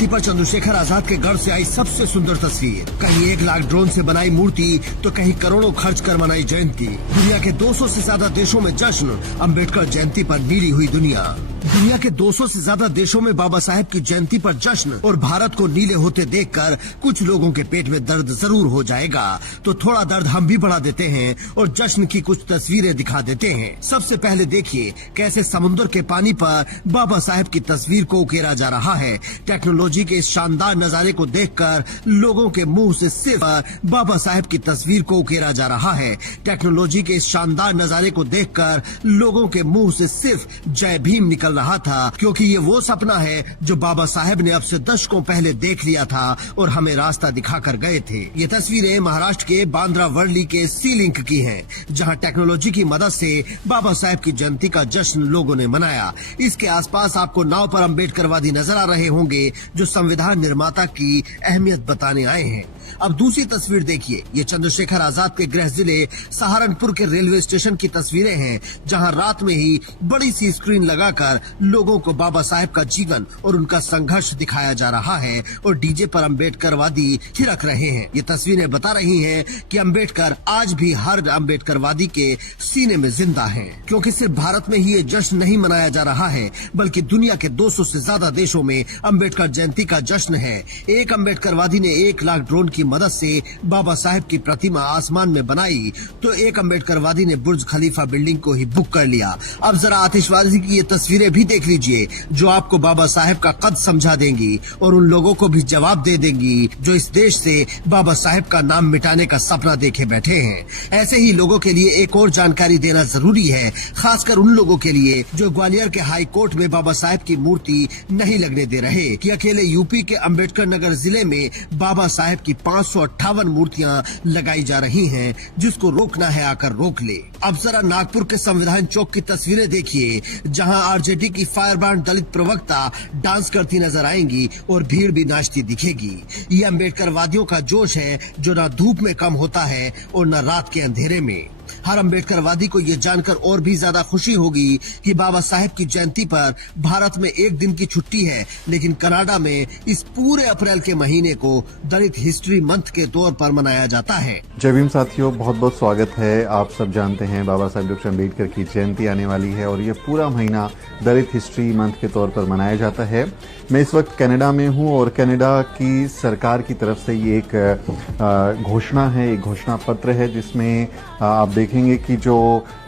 जयंती पर चंद्रशेखर आजाद के घर से आई सबसे सुंदर तस्वीर। कहीं 1 लाख ड्रोन से बनाई मूर्ति तो कहीं करोड़ों खर्च कर मनाई जयंती। दुनिया के 200 से ज्यादा देशों में जश्न, अम्बेडकर जयंती पर नीली हुई दुनिया। दुनिया के 200 से ज्यादा देशों में बाबा साहेब की जयंती पर जश्न और भारत को नीले होते देखकर कुछ लोगों के पेट में दर्द जरूर हो जाएगा, तो थोड़ा दर्द हम भी बढ़ा देते हैं और जश्न की कुछ तस्वीरें दिखा देते हैं। सबसे पहले देखिए कैसे समुद्र के पानी पर बाबा साहेब की तस्वीर को उकेरा जा रहा है। टेक्नोलॉजी के इस शानदार नजारे को देखकर लोगों के मुंह से सिर्फ बाबा साहेब की तस्वीर को उकेरा जा रहा है। टेक्नोलॉजी के इस शानदार नजारे को देखकर लोगों के मुंह से सिर्फ जय भीम निकल रहा था, क्योंकि ये वो सपना है जो बाबा साहेब ने अब से दशकों पहले देख लिया था और हमें रास्ता दिखाकर गए थे। ये तस्वीरें महाराष्ट्र के बांद्रा वर्ली के सी लिंक की हैं, जहां टेक्नोलॉजी की मदद से बाबा साहेब की जयंती का जश्न लोगों ने मनाया। इसके आसपास आपको नाव पर अम्बेडकरवादी नजर आ रहे होंगे जो संविधान निर्माता की अहमियत बताने आए हैं। अब दूसरी तस्वीर देखिए, ये चंद्रशेखर आजाद के गृह जिले सहारनपुर के रेलवे स्टेशन की तस्वीरें हैं, जहां रात में ही बड़ी सी स्क्रीन लगाकर लोगों को बाबा साहेब का जीवन और उनका संघर्ष दिखाया जा रहा है और डीजे पर अम्बेडकरवादी थिरक रहे हैं। ये तस्वीरें बता रही हैं कि अम्बेडकर आज भी हर अम्बेडकरवादी के सीने में जिंदा हैं, क्योंकि सिर्फ भारत में ही ये जश्न नहीं मनाया जा रहा है, बल्कि दुनिया के 200 से ज्यादा देशों में अम्बेडकर जयंती का जश्न है। एक अम्बेडकरवादी ने 1 लाख ड्रोन की मदद से बाबा साहेब की प्रतिमा आसमान में बनाई, तो एक अम्बेडकरवादी ने बुर्ज खलीफा बिल्डिंग को ही बुक कर लिया। अब जरा आतिशबाजी की ये तस्वीरें भी देख लीजिए, जो आपको बाबा साहेब का कद समझा देंगी और उन लोगों को भी जवाब दे देंगी जो इस देश से बाबा साहेब का नाम मिटाने का सपना देखे बैठे हैं। ऐसे ही लोगों के लिए एक और जानकारी देना जरूरी है, खासकर उन लोगों के लिए जो ग्वालियर के हाई कोर्ट में बाबा साहेब की मूर्ति नहीं लगने दे रहे, कि अकेले यूपी के अम्बेडकर नगर जिले में बाबा साहेब की 558 मूर्तियां लगाई जा रही हैं, जिसको रोकना है आकर रोक ले। अब जरा नागपुर के संविधान चौक की तस्वीरें देखिए, जहां आरजेडी की फायरब्रांड दलित प्रवक्ता डांस करती नजर आएंगी और भीड़ भी नाचती दिखेगी। ये अम्बेडकरवादियों का जोश है जो न धूप में कम होता है और न रात के अंधेरे में। हर अम्बेडकरवादी को ये जानकर और भी ज्यादा खुशी होगी कि बाबा साहेब की जयंती पर भारत में 1 दिन की छुट्टी है, लेकिन कनाडा में इस पूरे अप्रैल के महीने को दलित हिस्ट्री मंथ के तौर पर मनाया जाता है। जय भीम साथियों, बहुत बहुत स्वागत है। आप सब जानते हैं बाबा साहेब डॉक्टर अम्बेडकर की जयंती आने वाली है और ये पूरा महीना दलित हिस्ट्री मंथ के तौर पर मनाया जाता है। मैं इस वक्त कनाडा में हूं और कनाडा की सरकार की तरफ से ये एक घोषणा है, एक घोषणा पत्र है, जिसमें आप देखेंगे कि जो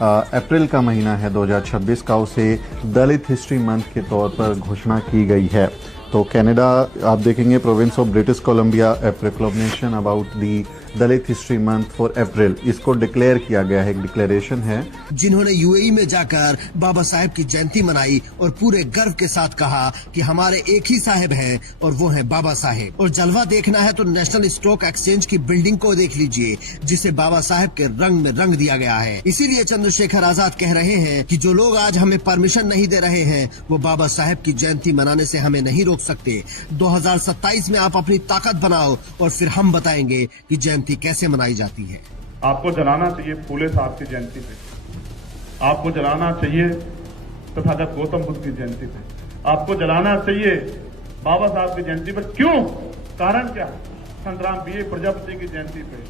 अप्रैल का महीना है 2026 का, उसे दलित हिस्ट्री मंथ के तौर पर घोषणा की गई है। तो कनाडा आप देखेंगे province of British Columbia A proclamation about the Dalit history month for अप्रैल, इसको डिक्लेयर किया गया है, एक डिक्लेरेशन है। जिन्होंने यूएई में जाकर बाबा साहेब की जयंती मनाई और पूरे गर्व के साथ कहा कि हमारे एक ही साहेब हैं और वो हैं बाबा साहेब। और जलवा देखना है तो नेशनल स्टॉक एक्सचेंज की बिल्डिंग को देख लीजिए, जिसे बाबा साहेब के रंग में रंग दिया गया है। इसीलिए चंद्रशेखर आजाद कह रहे हैं कि जो लोग आज हमें परमिशन नहीं दे रहे हैं, वो बाबा साहेब की जयंती मनाने से हमें नहीं रोक सकते। 2027 में आप अपनी ताकत बनाओ और फिर हम बताएंगे कि जयंती कैसे मनाई जाती है। आपको जलाना चाहिए फूले साहब की जयंती पे, आपको जलाना चाहिए तथागत गौतम बुद्ध की जयंती पे, आपको जलाना चाहिए बाबा साहब की जयंती पर। क्यों? कारण क्या? संतराम बीए प्रजापति की जयंती पे,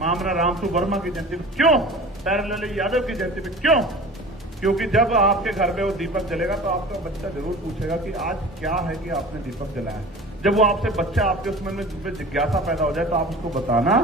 मामरा रामसु वर्मा की जयंती पे क्यों? पैरलाल यादव की जयंती पे क्यों? क्योंकि जब आपके घर में वो दीपक जलेगा तो आपका बच्चा जरूर पूछेगा कि आज क्या है कि आपने दीपक जलाया। जब वो आपसे बच्चा आपके उसमें जिज्ञासा पैदा हो जाए तो आप उसको बताना।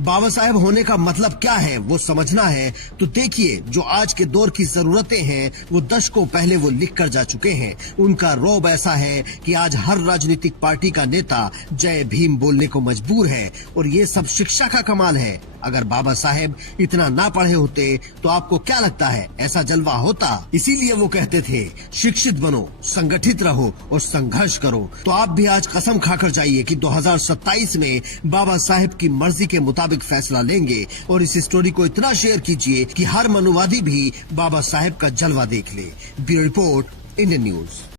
बाबा साहेब होने का मतलब क्या है वो समझना है तो देखिए, जो आज के दौर की जरूरतें हैं वो दशकों पहले वो लिख कर जा चुके हैं। उनका रौब ऐसा है कि आज हर राजनीतिक पार्टी का नेता जय भीम बोलने को मजबूर है, और ये सब शिक्षा का कमाल है। अगर बाबा साहेब इतना ना पढ़े होते तो आपको क्या लगता है ऐसा जलवा होता? इसीलिए वो कहते थे, शिक्षित बनो, संगठित रहो और संघर्ष करो। तो आप भी आज कसम खाकर जाइए कि 2027 में बाबा साहेब की मर्जी के मुताबिक फैसला लेंगे, और इस स्टोरी को इतना शेयर कीजिए कि हर मनुवादी भी बाबा साहेब का जलवा देख ले। Bureau report, Indian news.